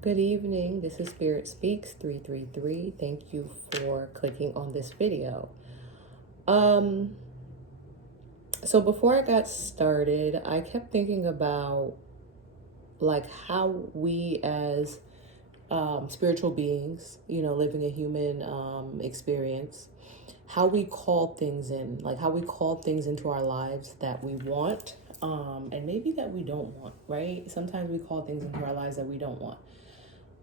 Good evening. This is Spirit Speaks 333. Thank you for clicking on this video. Um, so before I got started, I kept thinking about how we as spiritual beings, living a human experience, how we call things in, like how we call things into our lives that we want, and maybe that we don't want, right? Sometimes we call things into our lives that we don't want.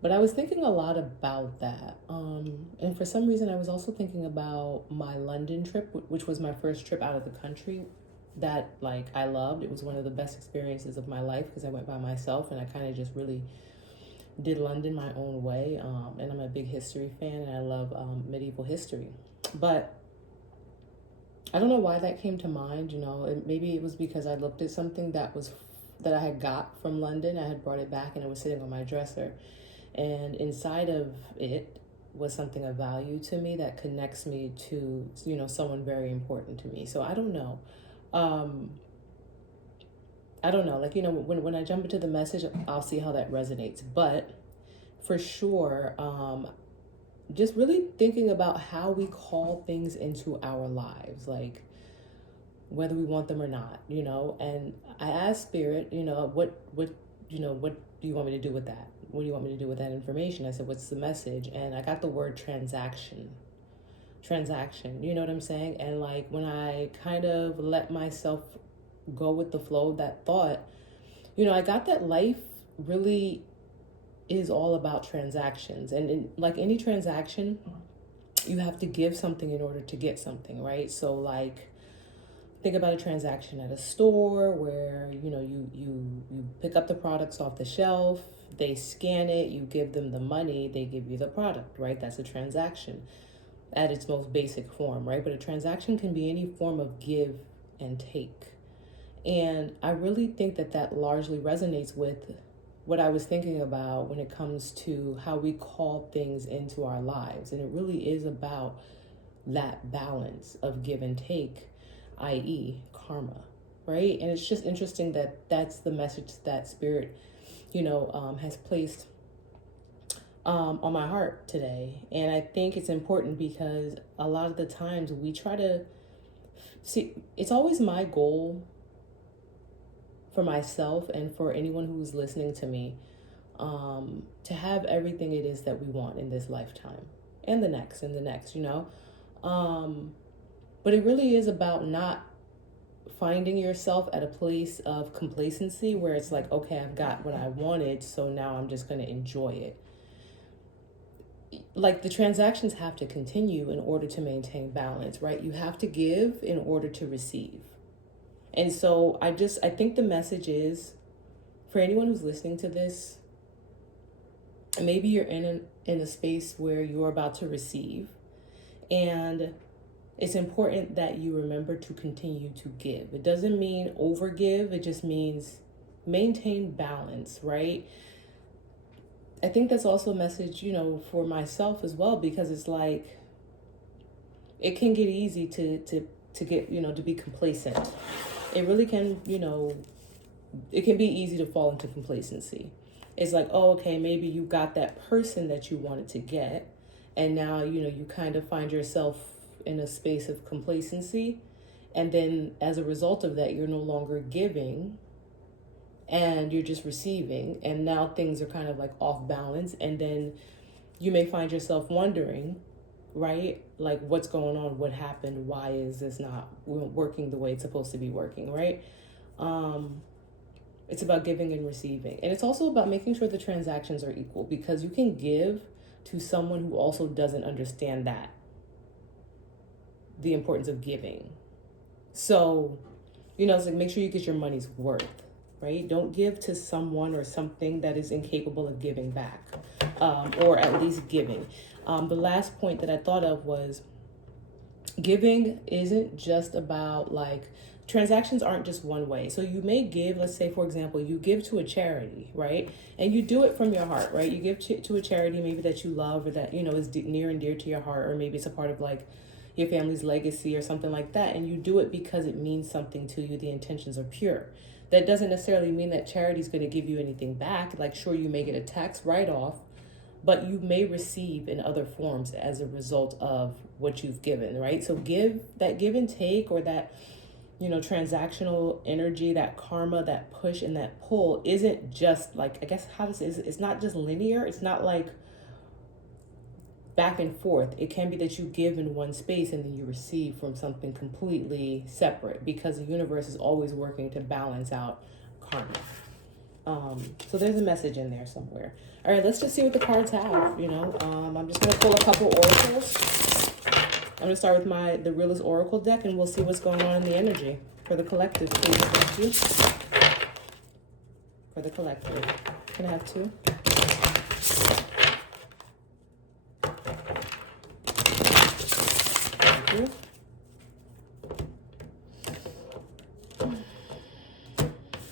But I was thinking a lot about that. And for some reason, I was also thinking about my London trip, which was my first trip out of the country that I loved. It was one of the best experiences of my life because I went by myself and I kind of just really did London my own way. And I'm a big history fan and I love medieval history. But I don't know why that came to mind. Maybe it was because I looked at something that I had got from London. I had brought it back and it was sitting on my dresser. And inside of it was something of value to me that connects me to, someone very important to me. So I don't know. I don't know. When I jump into the message, I'll see how that resonates. But for sure, just really thinking about how we call things into our lives, like whether we want them or not, and I asked Spirit, what do you want me to do with that? What do you want me to do with that information? I said, what's the message? And I got the word transaction, you know what I'm saying? And when I kind of let myself go with the flow of that thought, I got that life really is all about transactions. And like any transaction, you have to give something in order to get something, right? So think about a transaction at a store where you pick up the products off the shelf, they scan it, you give them the money, they give you the product, right? That's a transaction at its most basic form, right? But a transaction can be any form of give and take. And I really think that largely resonates with what I was thinking about when it comes to how we call things into our lives. And it really is about that balance of give and take, i.e. karma, right? And it's just interesting that that's the message that Spirit, has placed on my heart today. And I think it's important because a lot of the times we try to see, it's always my goal for myself and for anyone who's listening to me, to have everything it is that we want in this lifetime and the next, but it really is about not finding yourself at a place of complacency where it's like, okay, I've got what I wanted, so now I'm just going to enjoy it. Like the transactions have to continue in order to maintain balance, right? You have to give in order to receive. And so I think the message is for anyone who's listening to this, maybe you're in a space where you're about to receive, and it's important that you remember to continue to give. It doesn't mean overgive. It just means maintain balance, right? I think that's also a message, for myself as well, because it's like, it can get easy to get, to be complacent. It really can, it can be easy to fall into complacency. It's like, oh, okay, maybe you got that person that you wanted to get, and now, you kind of find yourself in a space of complacency. And then as a result of that, you're no longer giving and you're just receiving. And now things are kind of off balance. And then you may find yourself wondering, right? Like, what's going on? What happened? Why is this not working the way it's supposed to be working, right? It's about giving and receiving. And it's also about making sure the transactions are equal, because you can give to someone who also doesn't understand the importance of giving. So, it's like, make sure you get your money's worth, right? Don't give to someone or something that is incapable of giving back, or at least giving. The last point that I thought of was giving isn't just about transactions aren't just one way. So you may give, let's say, for example, you give to a charity, right? And you do it from your heart, right? You give to a charity maybe that you love, or that, is near and dear to your heart, or maybe it's a part of your family's legacy or something like that. And you do it because it means something to you. The intentions are pure. That doesn't necessarily mean that charity is going to give you anything back. Like, sure, you may get a tax write-off, but you may receive in other forms as a result of what you've given, right? So give and take, or that, transactional energy, that karma, that push and that pull isn't just like, I guess how this is, it's not just linear. It's not like back and forth. It can be that you give in one space and then you receive from something completely separate, because the universe is always working to balance out karma. So there's a message in there somewhere. All right, let's just see what the cards have. I'm just gonna pull a couple oracles. I'm gonna start with the Realist Oracle deck, and we'll see what's going on in the energy for the collective, please. Thank you. For the collective, can I have two? Thank you.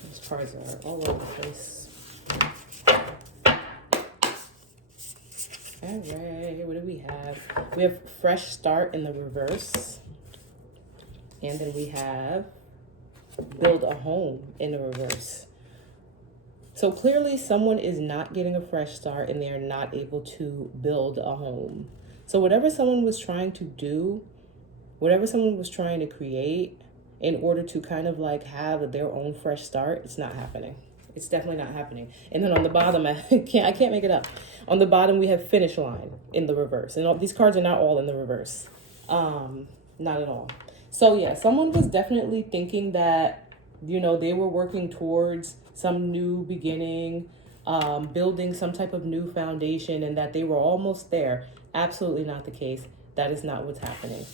These cards are all over the place. All right, what do we have? We have fresh start in the reverse. And then we have build a home in the reverse. So clearly someone is not getting a fresh start and they're not able to build a home. So whatever someone was trying to do, whatever someone was trying to create in order to kind of like have their own fresh start, it's not happening. It's definitely not happening. And then on the bottom, I can't make it up. On the bottom, we have finish line in the reverse. And these cards are not all in the reverse. Not at all. So yeah, someone was definitely thinking that, they were working towards some new beginning, building some type of new foundation, and that they were almost there. Absolutely not the case. That is not what's happening.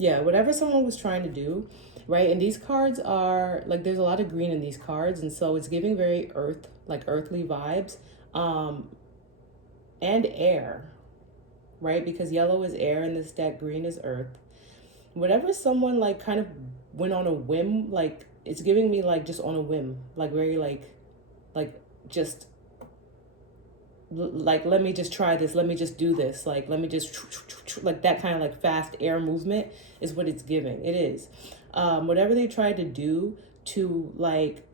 Yeah, whatever someone was trying to do, right? And these cards are like, there's a lot of green in these cards, and so it's giving very earthly vibes, and air, right? Because yellow is air in this deck, green is earth. Whatever someone like kind of went on a whim, like it's giving me like just on a whim, like very like just like, let me just try this, let me just do this, like let me just like that kind of like fast air movement is what it's giving. It is whatever they tried to do to like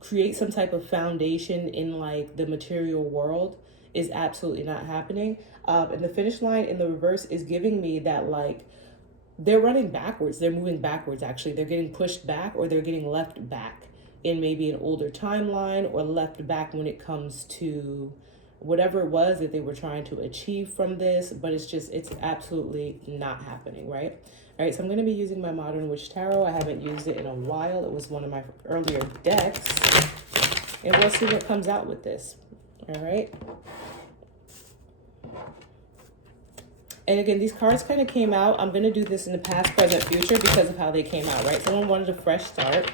create some type of foundation in like the material world is absolutely not happening. And the finish line in the reverse is giving me that like they're running backwards, they're moving backwards. Actually, they're getting pushed back, or they're getting left back in maybe an older timeline, or left back when it comes to whatever it was that they were trying to achieve from this. But it's absolutely not happening, right? All right, so I'm going to be using my Modern Witch Tarot. I haven't used it in a while. It was one of my earlier decks, and we'll see what comes out with this. All right. And again, these cards kind of came out. I'm going to do this in the past, present, future because of how they came out, right? Someone wanted a fresh start,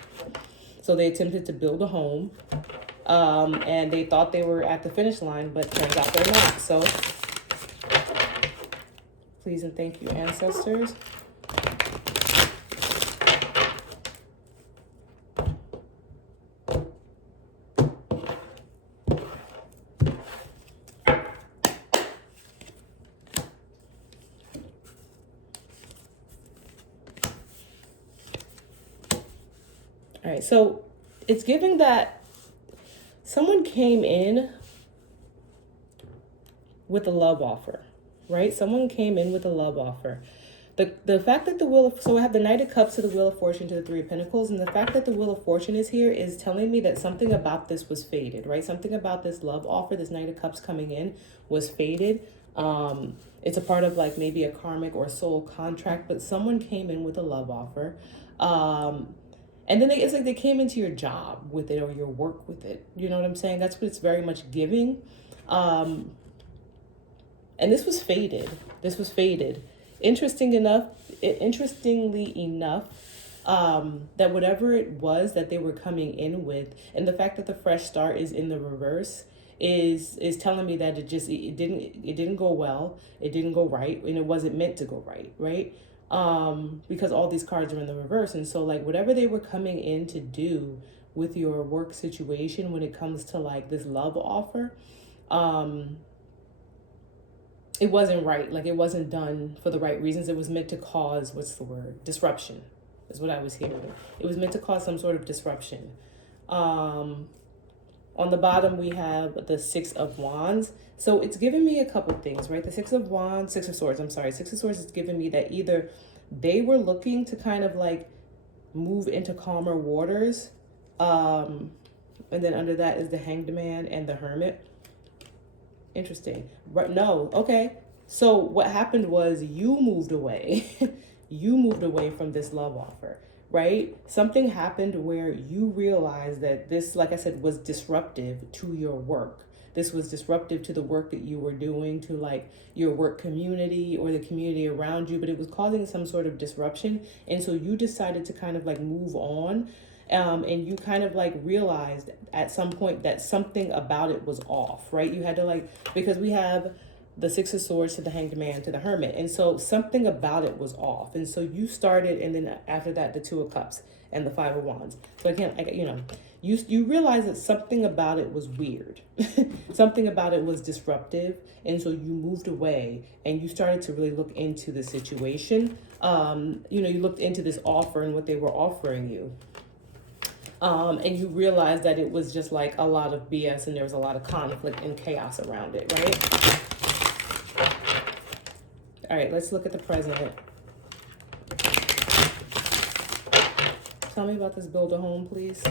so they attempted to build a home. And they thought they were at the finish line, but turns out they're not. So please and thank you, ancestors. All right, so it's giving that someone came in with a love offer, right? Someone came in with a love offer. The fact that so I have the Knight of Cups to the Wheel of Fortune to the Three of Pentacles, and the fact that the Wheel of Fortune is here is telling me that something about this was fated, right? Something about this love offer, this Knight of Cups coming in, was fated. It's a part of like maybe a karmic or soul contract, but someone came in with a love offer. And then it's like they came into your job with it, or your work with it. You know what I'm saying? That's what it's very much giving. And this was fated. This was fated. Interestingly enough, that whatever it was that they were coming in with, and the fact that the fresh start is in the reverse is telling me that it didn't go well, it didn't go right, and it wasn't meant to go right, right? Because all these cards are in the reverse. And so like whatever they were coming in to do with your work situation when it comes to like this love offer, it wasn't right. Like it wasn't done for the right reasons. It was meant to cause, what's the word? Disruption is what I was hearing. It was meant to cause some sort of disruption. Um, on the bottom, we have the Six of Wands. So it's giving me a couple things, right? The Six of Wands, Six of Swords, I'm sorry. Six of Swords is giving me that either they were looking to kind of like move into calmer waters. And then under that is the Hanged Man and the Hermit. Interesting. Right? No. Okay. So what happened was you moved away. You moved away from this love offer, right? Something happened where you realized that this, like I said, was disruptive to your work. This was disruptive to the work that you were doing, to like your work community or the community around you, but it was causing some sort of disruption. And so you decided to kind of like move on. And you kind of like realized at some point that something about it was off, right? You had to like, because we have the Six of Swords to the Hanged Man to the Hermit. And so something about it was off. And so you started, and then after that, the Two of Cups and the Five of Wands. So you realize that something about it was weird. Something about it was disruptive. And so you moved away and you started to really look into the situation. You looked into this offer and what they were offering you. And you realized that it was just like a lot of BS and there was a lot of conflict and chaos around it, right? All right, let's look at the present. Tell me about this build a home, please.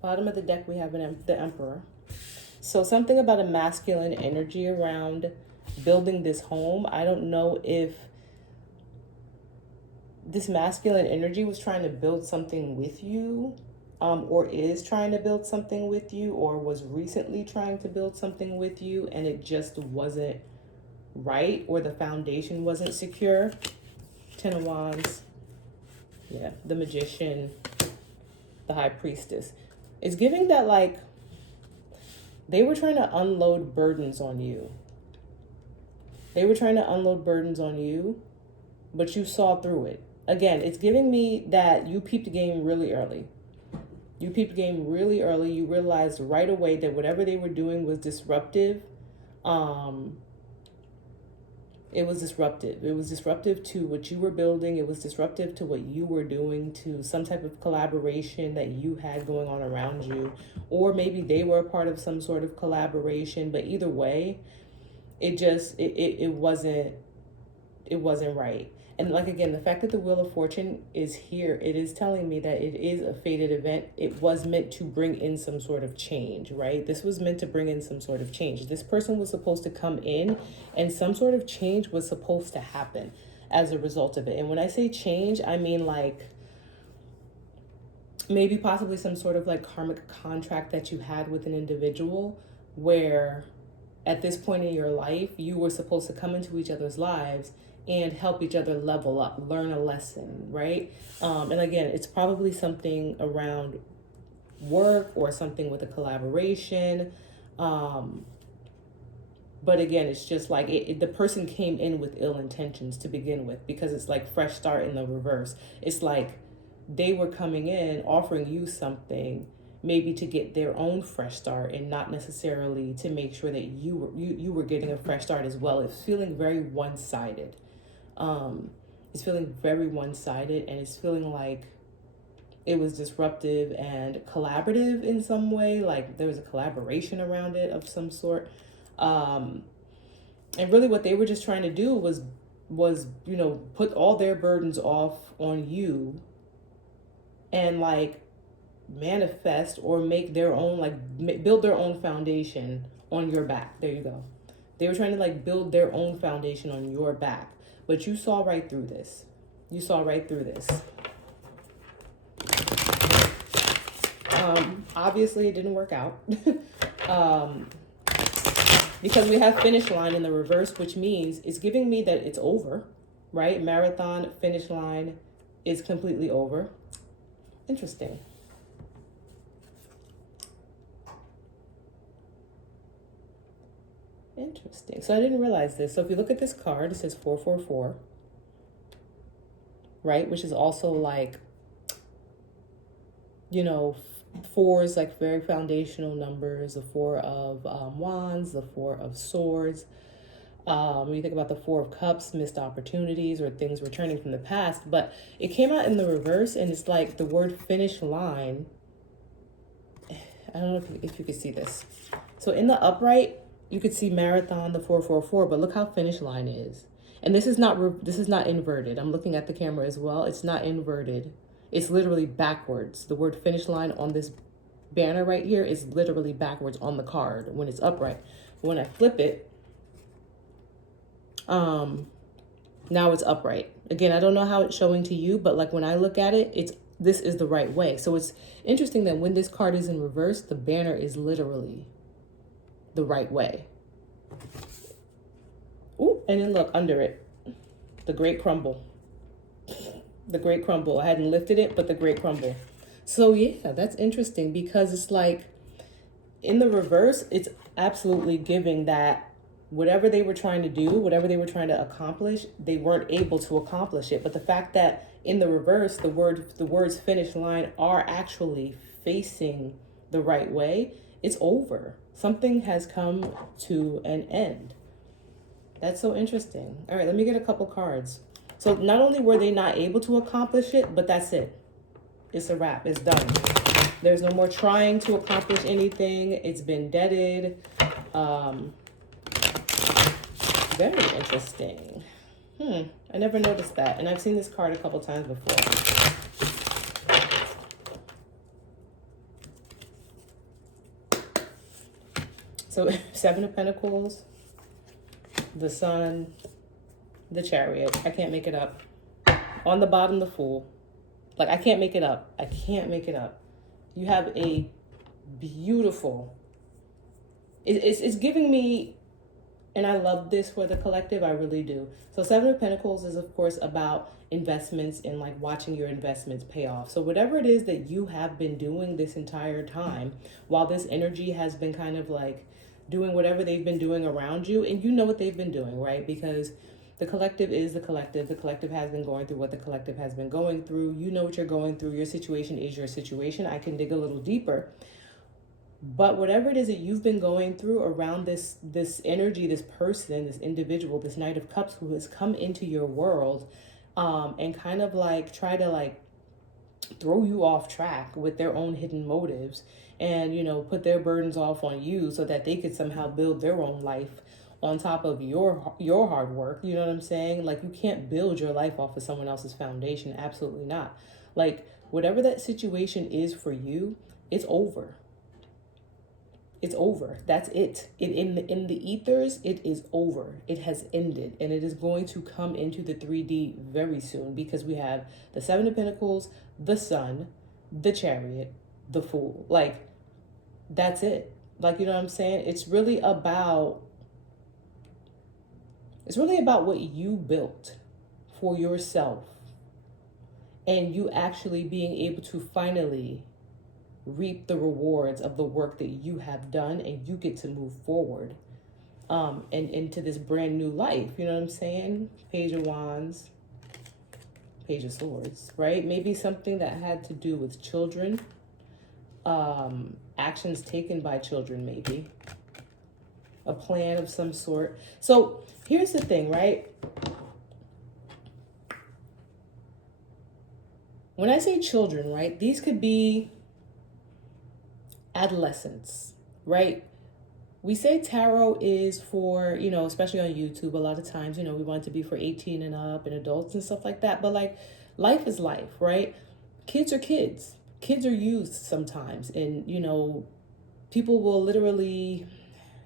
Bottom of the deck, we have the Emperor. So something about a masculine energy around building this home. I don't know if this masculine energy was trying to build something with you, or is trying to build something with you, or was recently trying to build something with you, and it just wasn't right, or the foundation wasn't secure. Ten of Wands. Yeah, the Magician, the High Priestess. It's giving that like they were trying to unload burdens on you. They were trying to unload burdens on you, but you saw through it. Again, it's giving me that you peeped the game really early. You peeped the game really early. You realized right away that whatever they were doing was disruptive. It was disruptive. It was disruptive to what you were building. It was disruptive to what you were doing, to some type of collaboration that you had going on around you. Or maybe they were a part of some sort of collaboration. But either way, it wasn't right. And like, again, the fact that the Wheel of Fortune is here, it is telling me that it is a fated event. It was meant to bring in some sort of change, right? This was meant to bring in some sort of change. This person was supposed to come in and some sort of change was supposed to happen as a result of it. And when I say change, I mean like maybe possibly some sort of like karmic contract that you had with an individual where at this point in your life, you were supposed to come into each other's lives and help each other level up, learn a lesson, right? And again, it's probably something around work or something with a collaboration. But again, it's just like the person came in with ill intentions to begin with, because it's like fresh start in the reverse. It's like they were coming in offering you something maybe to get their own fresh start and not necessarily to make sure that you were getting a fresh start as well. It's feeling very one-sided. It's feeling very one-sided, and it's feeling like it was disruptive and collaborative in some way, like there was a collaboration around it of some sort. And really what they were just trying to do was put all their burdens off on you and like manifest or make their own, like build their own foundation on your back. There you go. They were trying to like build their own foundation on your back, but you saw right through this. You saw right through this. Obviously it didn't work out. Because we have finish line in the reverse, which means it's giving me that it's over, right? Marathon, finish line is completely over. Interesting. Interesting. So I didn't realize this. So if you look at this card, it says 444. right? Which is also like, you know, four is like very foundational numbers. The four of wands, the four of swords. When you think about the four of cups, missed opportunities or things returning from the past. But it came out in the reverse, and it's like the word finish line. I don't know if you could see this. So in the upright, you could see marathon, the 444, but look how finish line is. And this is not inverted. I'm looking at the camera as well. It's not inverted. It's literally backwards. The word finish line on this banner right here is literally backwards on the card when it's upright. When I flip it, now it's upright. Again, I don't know how it's showing to you, but like when I look at it, this is the right way. So it's interesting that when this card is in reverse, the banner is literally the right way. Ooh, and then look under it, the great crumble. The great crumble. I hadn't lifted it, but the great crumble. So yeah, that's interesting because it's like in the reverse, it's absolutely giving that whatever they were trying to do, whatever they were trying to accomplish, they weren't able to accomplish it. But the fact that in the reverse, the words finish line are actually facing the right way, it's over. Something has come to an end. That's so interesting. All right, let me get a couple cards. So not only were they not able to accomplish it, but that's it. It's a wrap. It's done. There's no more trying to accomplish anything. It's been deaded. Very interesting. I never noticed that. And I've seen this card a couple times before. So 7 of Pentacles, the Sun, the Chariot. I can't make it up. On the bottom, the Fool. Like, I can't make it up. I can't make it up. You have a beautiful... It's giving me... And I love this for the collective. I really do. So 7 of Pentacles is, of course, about investments and like watching your investments pay off. So whatever it is that you have been doing this entire time, while this energy has been kind of like doing whatever they've been doing around you, and you know what they've been doing, right? Because the collective is the collective. The collective has been going through what the collective has been going through. You know what you're going through. Your situation is your situation. I can dig a little deeper. But whatever it is that you've been going through around this energy, this person, this individual, this Knight of Cups who has come into your world and kind of like try to like throw you off track with their own hidden motives and, you know, put their burdens off on you so that they could somehow build their own life on top of your hard work. You know what I'm saying? Like, you can't build your life off of someone else's foundation. Absolutely not. Like, whatever that situation is for you, it's over. It's over. That's it. In the ethers, it is over. It has ended, and it is going to come into the 3D very soon because we have the 7 of Pentacles, the Sun, the Chariot, the Fool. Like, that's it. Like, you know what I'm saying? It's really about what you built for yourself and you actually being able to finally reap the rewards of the work that you have done, and you get to move forward and into this brand new life. You know what I'm saying? Page of Wands, Page of Swords, right? Maybe something that had to do with children, actions taken by children, maybe a plan of some sort. So here's the thing, right? When I say children, right, these could be adolescents, right? We say tarot is for, you know, especially on YouTube, a lot of times, you know, we want it to be for 18 and up and adults and stuff like that. But like, life is life, right? Kids are kids. Kids are used sometimes. And, you know, people will literally,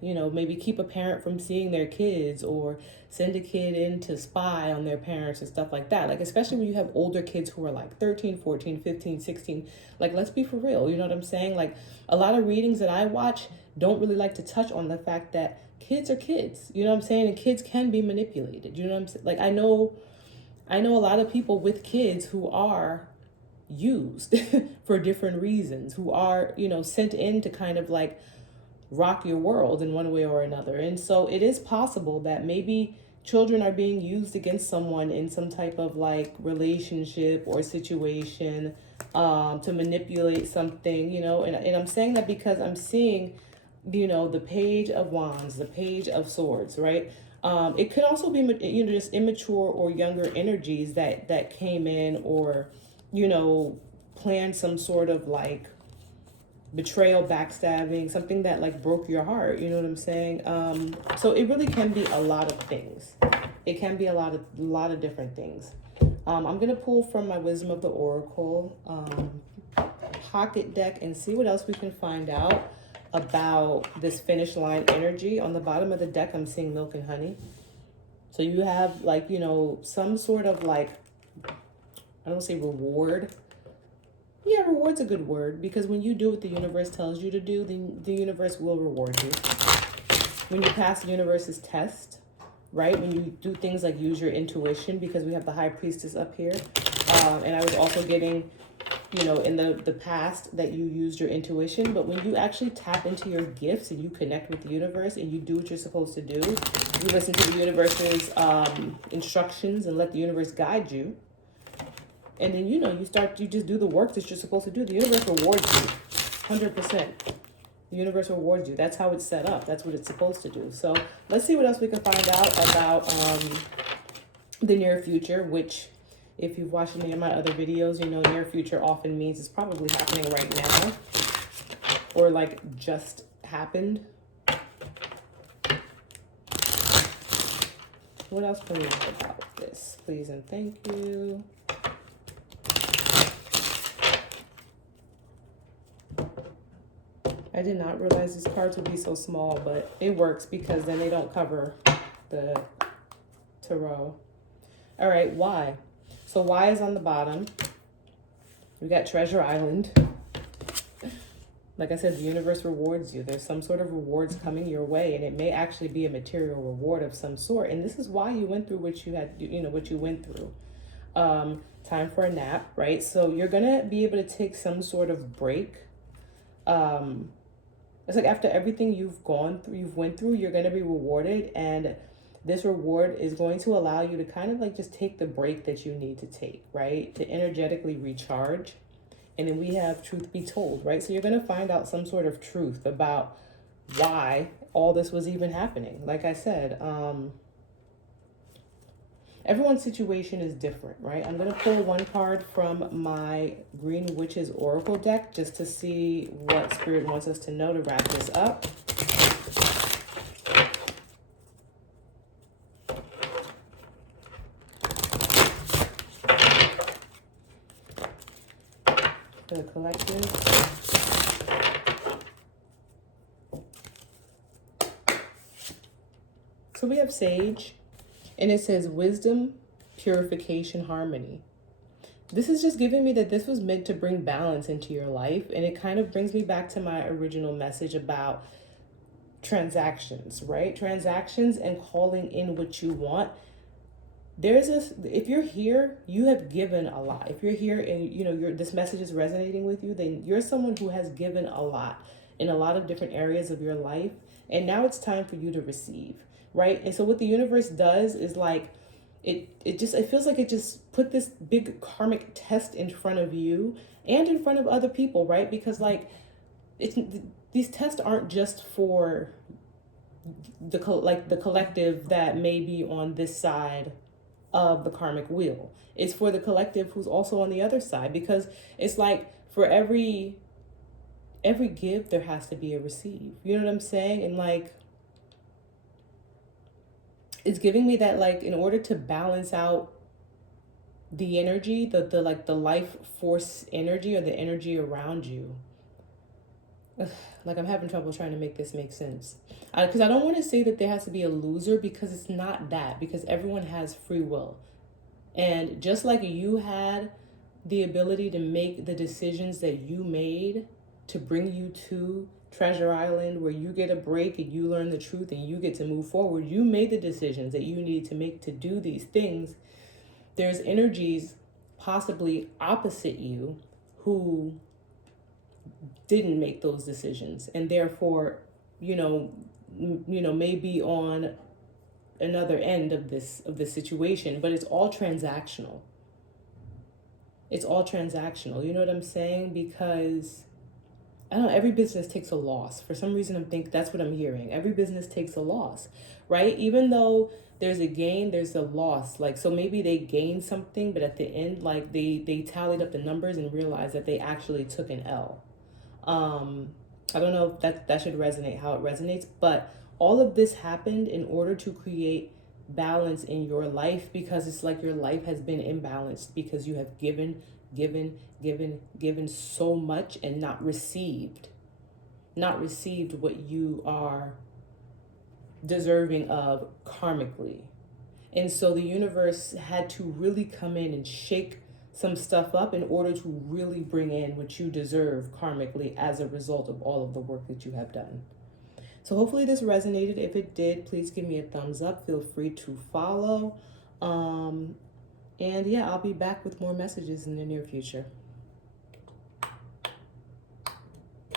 you know, maybe keep a parent from seeing their kids or send a kid in to spy on their parents and stuff like that. Like, especially when you have older kids who are like 13, 14, 15, 16. Like, let's be for real. You know what I'm saying? Like, a lot of readings that I watch don't really like to touch on the fact that kids are kids. You know what I'm saying? And kids can be manipulated. You know what I'm saying? Like, I know a lot of people with kids who are used for different reasons, who are, you know, sent in to kind of like rock your world in one way or another. And so it is possible that maybe children are being used against someone in some type of like relationship or situation, to manipulate something, and I'm saying that because I'm seeing, the Page of Wands, the Page of Swords, right? It could also be, just immature or younger energies that came in, or, planned some sort of like betrayal, backstabbing, something that like broke your heart. You know what I'm saying? So it really can be a lot of things. It can be a lot of different things. I'm gonna pull from my Wisdom of the Oracle pocket deck and see what else we can find out about this finish line energy. On the bottom of the deck, I'm seeing milk and honey. So you have like, some sort of like, I don't say reward. Yeah, reward's a good word, because when you do what the universe tells you to do, the universe will reward you. When you pass the universe's test, right? When you do things like use your intuition, because we have the High Priestess up here. And I was also getting, in the past that you used your intuition, but when you actually tap into your gifts and you connect with the universe and you do what you're supposed to do, you listen to the universe's instructions and let the universe guide you. And then, you just do the work that you're supposed to do. The universe rewards you, 100%. The universe rewards you. That's how it's set up. That's what it's supposed to do. So let's see what else we can find out about the near future, which, if you've watched any of my other videos, near future often means it's probably happening right now, or like just happened. What else can we know about this? Please and thank you. I did not realize these cards would be so small, but it works because then they don't cover the tarot. All right, why? So why is on the bottom. We got Treasure Island. Like I said, the universe rewards you. There's some sort of rewards coming your way, and it may actually be a material reward of some sort. And this is why you went through what you had, what you went through. Time for a nap, right? So you're gonna be able to take some sort of break. It's like after everything you've went through, you're going to be rewarded. And this reward is going to allow you to kind of like just take the break that you need to take, right? To energetically recharge. And then we have truth be told, right? So you're going to find out some sort of truth about why all this was even happening. Like I said, everyone's situation is different, right? I'm going to pull one card from my Green Witch's Oracle deck just to see what Spirit wants us to know to wrap this up. For the collective. So we have Sage. And it says wisdom, purification, harmony. This is just giving me that this was meant to bring balance into your life. And it kind of brings me back to my original message about transactions, right? Transactions and calling in what you want. If you're here, you have given a lot. If you're here and this message is resonating with you, then you're someone who has given a lot in a lot of different areas of your life. And now it's time for you to receive. Right. And so what the universe does is like it feels like it just put this big karmic test in front of you and in front of other people. Right. Because like these tests aren't just for the collective that may be on this side of the karmic wheel. It's for the collective who's also on the other side, because it's like for every give, there has to be a receive. You know what I'm saying? And like, it's giving me that like in order to balance out the energy, the life force energy or the energy around you. Like I'm having trouble trying to make this make sense. Because I don't want to say that there has to be a loser, because it's not that, because everyone has free will. And just like you had the ability to make the decisions that you made to bring you to Treasure Island, where you get a break and you learn the truth and you get to move forward. You made the decisions that you needed to make to do these things. There's energies possibly opposite you who didn't make those decisions, and therefore, may be on another end of this situation, but it's all transactional. It's all transactional. You know what I'm saying? Because I don't know, every business takes a loss. For some reason, that's what I'm hearing. Every business takes a loss, right? Even though there's a gain, there's a loss. Like, so maybe they gained something, but at the end, like they tallied up the numbers and realized that they actually took an L. I don't know if that should resonate how it resonates, but all of this happened in order to create balance in your life, because it's like your life has been imbalanced because you have given so much and not received what you are deserving of karmically. And so the universe had to really come in and shake some stuff up in order to really bring in what you deserve karmically as a result of all of the work that you have done. So hopefully this resonated. If it did, please give me a thumbs up. Feel free to follow. And yeah, I'll be back with more messages in the near future.